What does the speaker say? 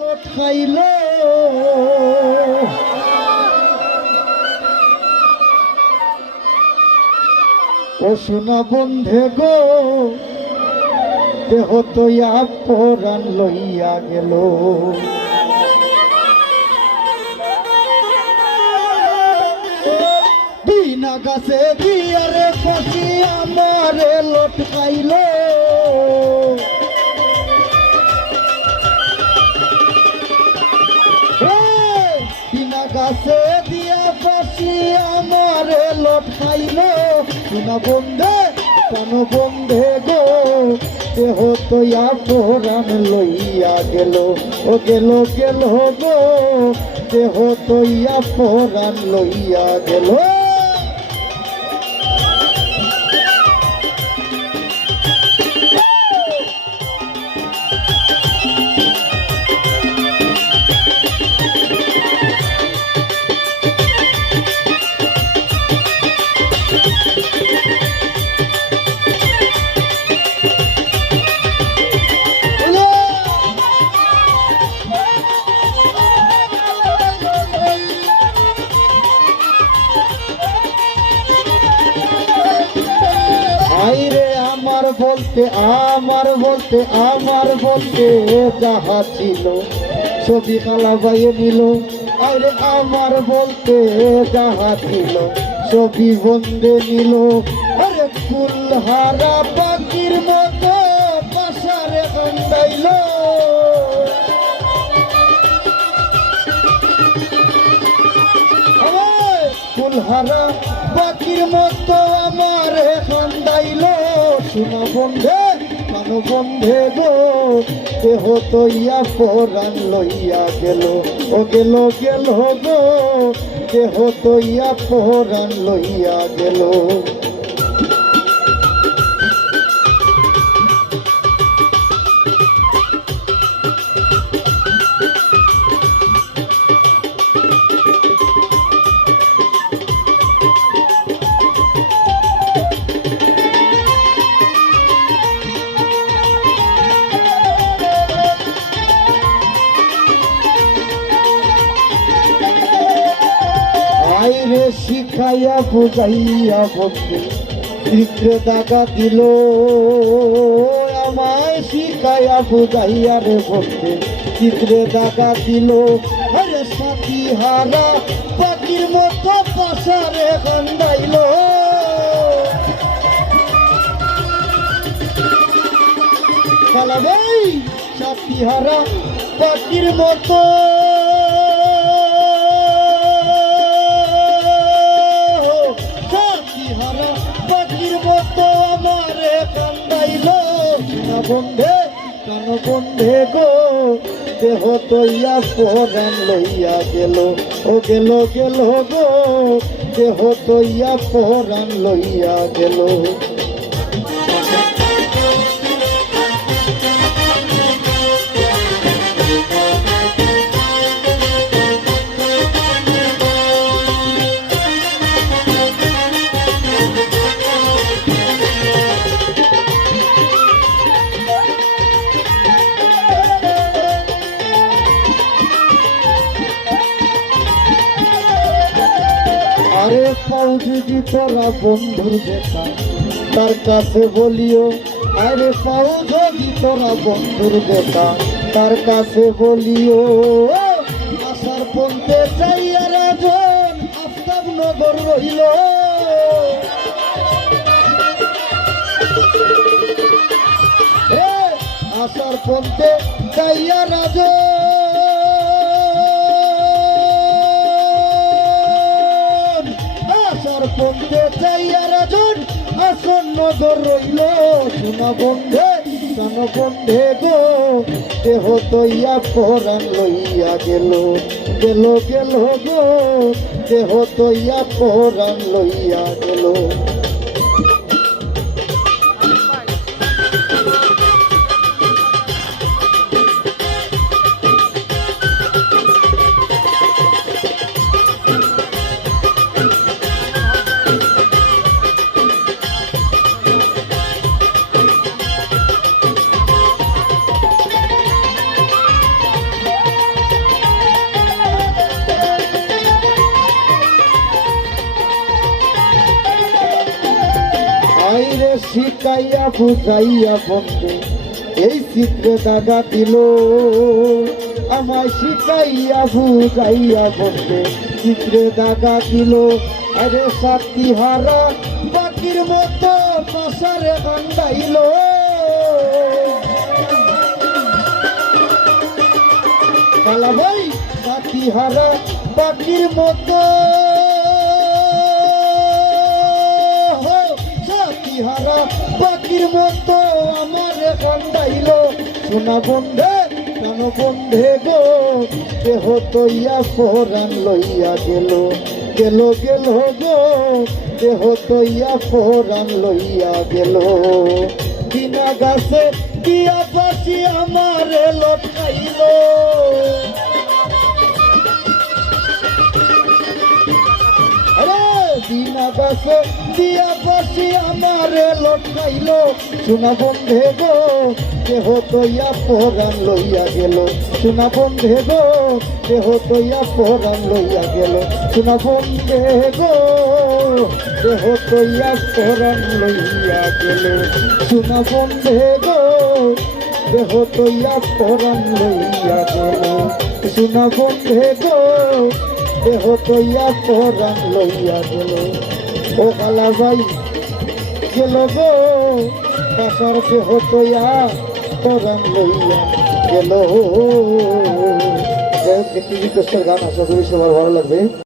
খাইল ও বন্ধে গো, দেহ তৈয়া পরাণ লইয়া গেল। বিনা গাছে দিয়ারে ফাঁসি আমারে লটকাইল। বিনা বন্ধে, কোন বন্ধে গো? দেহ তৈয়া পরাণ লইয়া গেল, ও গেল গেল গো। দেহ তৈয়া পরাণ লইয়া গেল। আইরে আমার বলতে আমার বলতে আমার বলতে যাহা ছিল, ছবি কালা বাইয়ে নিল। আইরে আমার বলতে যাহা ছিল, ছবি বন্দে নিল। আরে ফুলহারা পাখির মতো পাশারে গন্ডাইল। ফুলহারা পাখির মতো শুনো বন্ধে কান বন্ধে গো, দেহ তৈয়া পরাণ লইয়া গেল। ও গেল গেল গো, দেহ তৈয়া পরাণ লইয়া গেল। আইরে শিখাইয়া বুঝাইয়া চিত্রে দাগা দিল। আমায় শিখাইয়া বুঝাইয়া রে বলতে চিত্রে দাগা দিল। আরে সাথী হারা, পাখির মতো পাশারে ভাই সাথী হারা, পাখির মতো বন্ধে কান বন্ধে গো। দেহ তৈয়া পরাণ লইয়া গেল, ও গেল গেল গো। দেহ তৈয়া পরাণ লইয়া গেল। আরে যদি তোরা বন্ধুর দেখা তার কাছে বলিও আরে যদি তোরা বন্ধুর দেখা তার কাছে বলিও আসার পন্থে যাইয়া রাজন আফতাব নগর রইল। এ, আসার পন্থে যাইয়া রাজন আসন নজর রইল সোনা বন্ধে কান বন্ধে গো। দেহ তৈয়া পরাণ লইয়া গেল গেল গেল গো। দেহ তৈয়া পরাণ লইয়া গেল। শিকাইয়া বুঝাইয়া বন্ধে, এই চিত্রে দাগা দিল। আমায় শিকাইয়া বুঝাইয়া বন্ধে চিত্রে দাদা দিল। আরে সাথী হারা বাকির মতো পাশারে গান্ডাইল কালা ভাই সাথী হারা বাকির মতো হারা বাকির মতো আমার কান্দাইল। সোনা বন্ধে কেন বন্ধে গো, দেহ তৈয়া পহরান লইয়া গেল। গেল গেল গো, দেহ তৈয়া পহরান লইয়া গেল। বিনা গাছে দিয়া পাশি আমারে লটকাইল। আরে, বিনা বাসে দিয়া বাসি আমারে লটকাইল সোনা বন্ধে গো, দেহ তৈয়া পহরান লইয়া গেল। সোনা বন্ধে গো, দেহ তৈয়া পহরান লইয়া গেল। সোনা বন্ধে গো, দেহ তৈয়া পহরান লইয়া গেল। সোনা বন্ধে গো, দেহ তৈয়া পহরান লইয়া গেল। সোনা বন্ধে গো দেহ তৈয়া তোরা লইয়া গেল। ও কালা ভাই গেল গো কাকার দেহ তৈয়া তোরা লইয়া গেল। গান আশা করি সবার ভালো লাগবে।